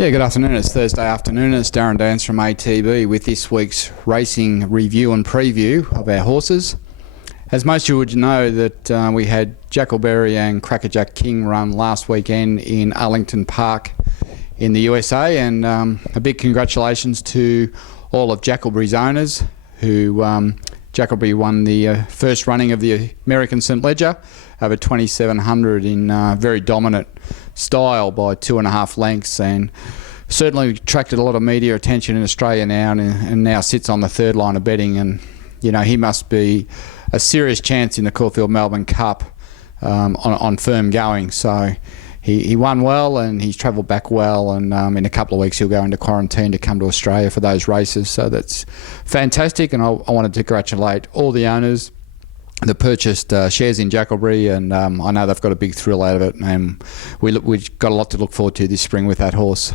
Yeah, good afternoon. It's Thursday afternoon. It's Darren Dance from ATB with this week's racing review and preview of our horses. As most of you would know, that we had Jackleberry and Crackerjack King run last weekend in Arlington Park in the USA, and a big congratulations to all of Jackleberry's owners who Jackleberry won the first running of the American St. Ledger over 2,700 in very dominant style by 2.5 lengths, and certainly attracted a lot of media attention in Australia now, and now sits on the third line of betting. And you know, he must be a serious chance in the Caulfield Melbourne Cup on firm going. So he won well, and he's travelled back well, and in a couple of weeks he'll go into quarantine to come to Australia for those races. So that's fantastic, and I wanted to congratulate all the owners that purchased shares in Jackleberry, and I know they've got a big thrill out of it, and we've got a lot to look forward to this spring with that horse.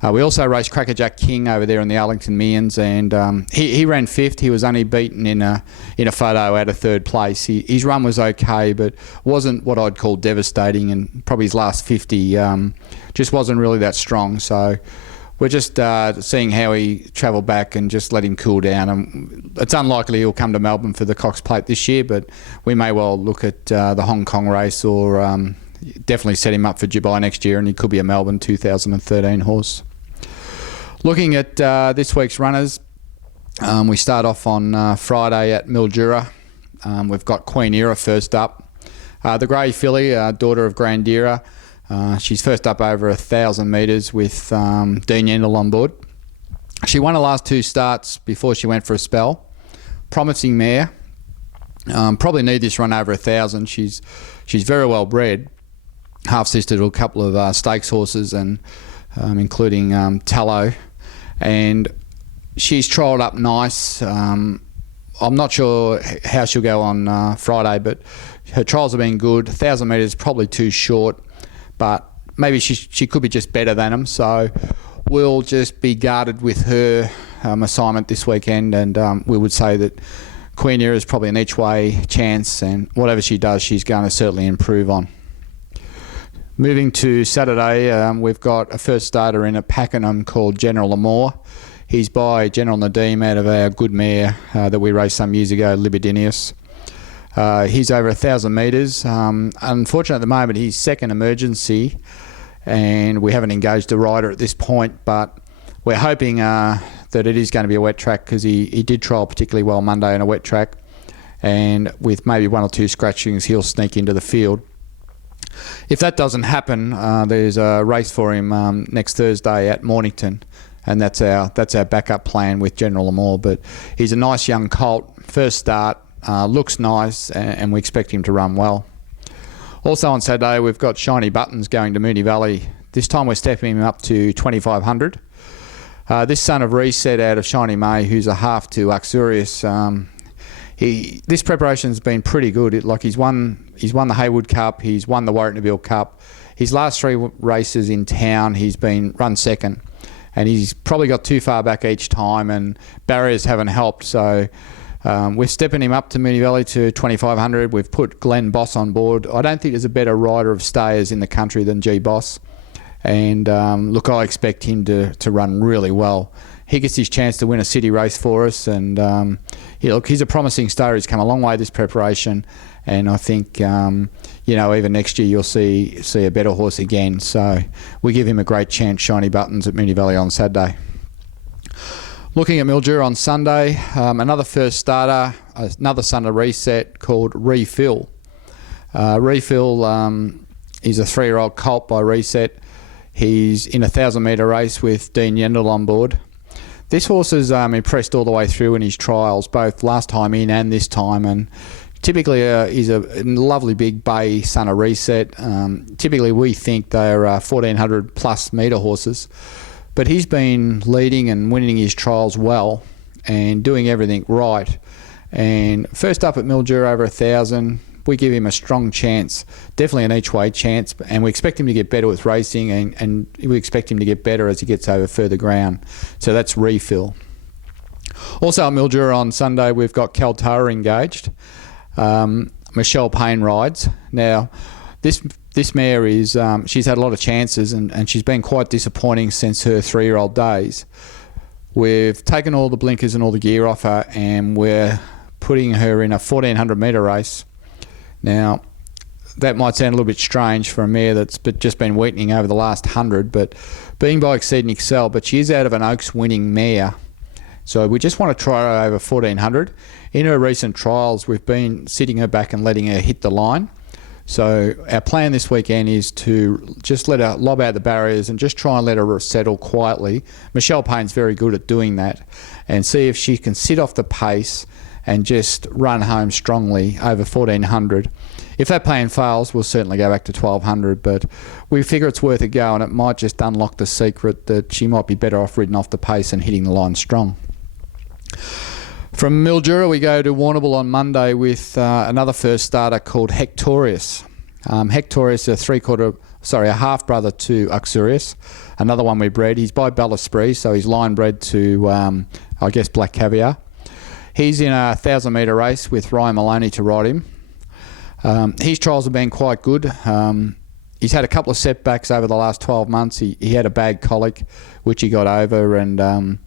We also raced Crackerjack King over there in the Arlington Millions, and he ran fifth. He was only beaten in a photo out of third place. His run was okay, but wasn't what I'd call devastating, and probably his last 50 just wasn't really that strong. So we're just seeing how he travelled back and just let him cool down. And it's unlikely he'll come to Melbourne for the Cox Plate this year, but we may well look at the Hong Kong race, or definitely set him up for Dubai next year, and he could be a Melbourne 2013 horse. Looking at this week's runners, we start off on Friday at Mildura. We've got Queen Era first up. The grey filly, daughter of Grandira. She's first up over 1,000 metres with Dean Yendall on board. She won her last 2 starts before she went for a spell. Promising mare. Probably need this run over 1,000. She's very well bred. Half sister to a couple of stakes horses, and including Tallow. And she's trialled up nice. I'm not sure how she'll go on Friday, but her trials have been good. 1,000 metres probably too short, but maybe she could be just better than them. So we'll just be guarded with her assignment this weekend, and we would say that Queen Era is probably an each way chance, and whatever she does, she's going to certainly improve on. Moving to Saturday, we've got a first starter in at Pakenham called General Amour. He's by General Nadim out of our good mare that we raced some years ago, Libidinius. He's over 1,000 metres. Unfortunately, at the moment, he's second emergency, and we haven't engaged a rider at this point, but we're hoping that it is going to be a wet track, because he did trial particularly well Monday on a wet track, and with maybe 1 or 2 scratchings, he'll sneak into the field. If that doesn't happen, there's a race for him next Thursday at Mornington, and that's our backup plan with General Amour. But he's a nice young colt, first start, looks nice, and we expect him to run well. Also on Saturday, we've got Shiny Buttons going to Moonee Valley. This time we're stepping him up to 2,500. This son of Reset out of Shiny May, who's a half to Uxorious. This preparation's been pretty good. He's won the Haywood Cup, he's won the Warwick Cup. His last 3 races in town, he's been run second, and he's probably got too far back each time, and barriers haven't helped. So we're stepping him up to Moonee Valley to 2,500. We've put Glenn Boss on board. I don't think there's a better rider of stayers in the country than G Boss, and look, I expect him to run really well. He gets his chance to win a city race for us, and he's a promising star. He's come a long way this preparation, and I think even next year you'll see a better horse again. So we give him a great chance, Shiny Buttons at Moonee Valley on Saturday. Looking at Mildura on Sunday, another first starter, another son of Reset called Refill. Refill is a 3-year-old colt by Reset. He's in a 1,000 metre race with Dean Yendall on board. This horse has impressed all the way through in his trials, both last time in and this time, and typically he's a lovely big bay son of Reset. Typically we think they're 1,400 plus metre horses, but he's been leading and winning his trials well and doing everything right. And first up at Mildura over 1,000, we give him a strong chance, definitely an each way chance, and we expect him to get better with racing, and we expect him to get better as he gets over further ground. So that's Refill. Also at Mildura on Sunday, we've got Kaltara engaged. Michelle Payne rides. Now, this this mare is, she's had a lot of chances and she's been quite disappointing since her 3-year-old days. We've taken all the blinkers and all the gear off her, and we're putting her in a 1400 metre race. Now, that might sound a little bit strange for a mare that's just been weakening over the last 100, but being by Exceed and Excel, but she is out of an Oaks winning mare. So we just want to try her over 1400. In her recent trials, we've been sitting her back and letting her hit the line. So our plan this weekend is to just let her lob out the barriers and just try and let her settle quietly. Michelle Payne's very good at doing that, and see if she can sit off the pace and just run home strongly over 1400. If that plan fails, we'll certainly go back to 1200, but we figure it's worth a go, and it might just unlock the secret that she might be better off ridden off the pace and hitting the line strong. From Mildura, we go to Warrnambool on Monday with another first starter called Hectorius. Hectorius is a half-brother to Uxorius, another one we bred. He's by Bellesprit, so he's line bred to, I guess, Black Caviar. He's in a 1,000-metre race with Ryan Maloney to ride him. His trials have been quite good. He's had a couple of setbacks over the last 12 months. He had a bag colic, which he got over, and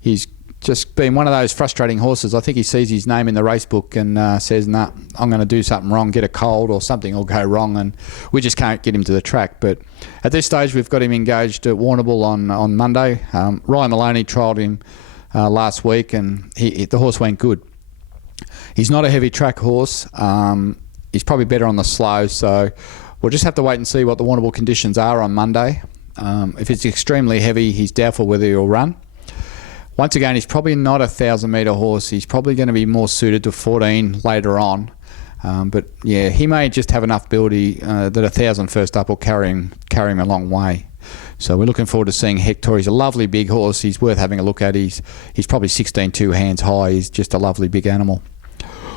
he's just been one of those frustrating horses. I think he sees his name in the race book and says, nah, I'm going to do something wrong, get a cold or something will go wrong, and we just can't get him to the track. But at this stage, we've got him engaged at Warrnambool on Monday. Ryan Maloney trialled him last week, and the horse went good. He's not a heavy track horse. He's probably better on the slow, so we'll just have to wait and see what the Warrnambool conditions are on Monday. If it's extremely heavy, he's doubtful whether he'll run. Once again, he's probably not a 1,000-metre horse. He's probably going to be more suited to 14 later on. But yeah, he may just have enough ability that 1,000 first up will carry him a long way. So we're looking forward to seeing Hector. He's a lovely big horse. He's worth having a look at. He's probably 16.2 hands high. He's just a lovely big animal.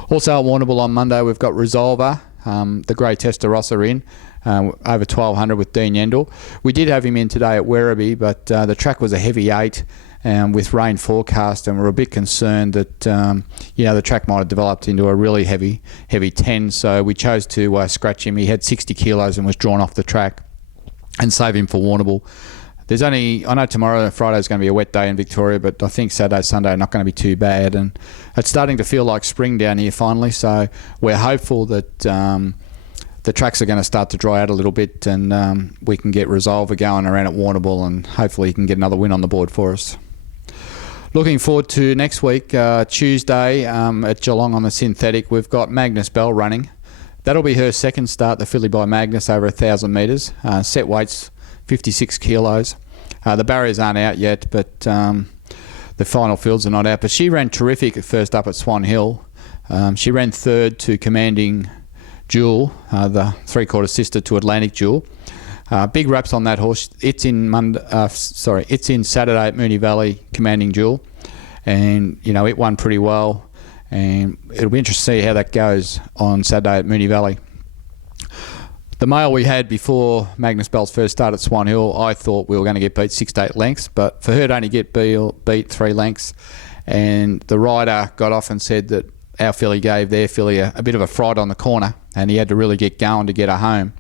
Also at Warrnambool on Monday, we've got Resolver, the Grey Testarossa in, over 1,200 with Dean Yendall. We did have him in today at Werribee, but the track was a heavy 8 with rain forecast, and we're a bit concerned that the track might have developed into a really heavy 10. So we chose to scratch him. He had 60 kilos and was drawn off the track, and save him for Warrnambool. I know tomorrow and Friday is going to be a wet day in Victoria, but I think Saturday, Sunday are not going to be too bad. And it's starting to feel like spring down here finally. So we're hopeful that the tracks are going to start to dry out a little bit, and we can get Resolver going around at Warrnambool, and hopefully he can get another win on the board for us. Looking forward to next week, Tuesday at Geelong on the synthetic. We've got Magnus Bell running. That'll be her second start, the filly by Magnus, over 1,000 metres. Set weight's 56 kilos. The barriers aren't out yet, but the final fields are not out. But she ran terrific at first up at Swan Hill. She ran third to Commanding Jewel, the three-quarter sister to Atlantic Jewel. Big raps on that horse. It's in Saturday at Moonee Valley, Commanding Jewel, and it won pretty well. And it'll be interesting to see how that goes on Saturday at Moonee Valley. The mail we had before Magnus Bell's first start at Swan Hill, I thought we were going to get beat 6 to 8 lengths, but for her to only get beat 3 lengths, and the rider got off and said that our filly gave their filly a bit of a fright on the corner, and he had to really get going to get her home.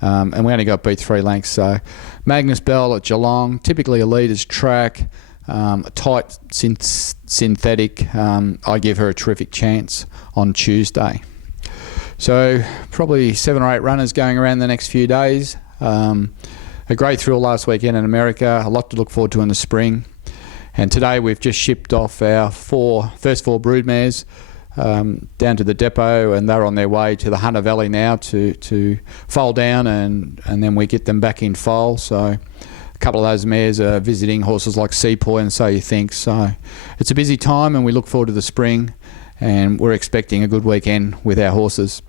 And we only got beat 3 lengths. So Magnus Bell at Geelong, typically a leader's track, tight synthetic. I give her a terrific chance on Tuesday. So probably 7 or 8 runners going around the next few days. A great thrill last weekend in America, a lot to look forward to in the spring. And today we've just shipped off our first four broodmares down to the depot, and they're on their way to the Hunter Valley now to foal down, and then we get them back in foal. So a couple of those mares are visiting horses like Seapoy and So You Think. So it's a busy time, and we look forward to the spring, and we're expecting a good weekend with our horses.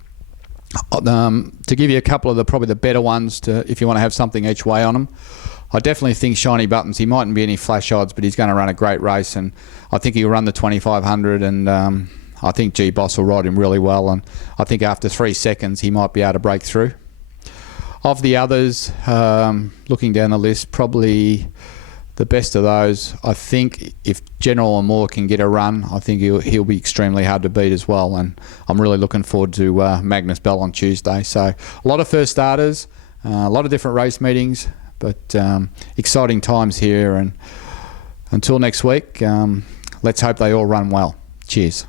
To give you a couple of probably the better ones, if you want to have something each way on them, I definitely think Shiny Buttons, he mightn't be any flash odds, but he's going to run a great race, and I think he'll run the 2,500, and I think G-Boss will ride him really well, and I think after 3 seconds he might be able to break through. Of the others, looking down the list, probably the best of those. I think if General Amor can get a run, I think he'll be extremely hard to beat as well. And I'm really looking forward to Magnus Bell on Tuesday. So a lot of first starters, a lot of different race meetings, but exciting times here. And until next week, let's hope they all run well. Cheers.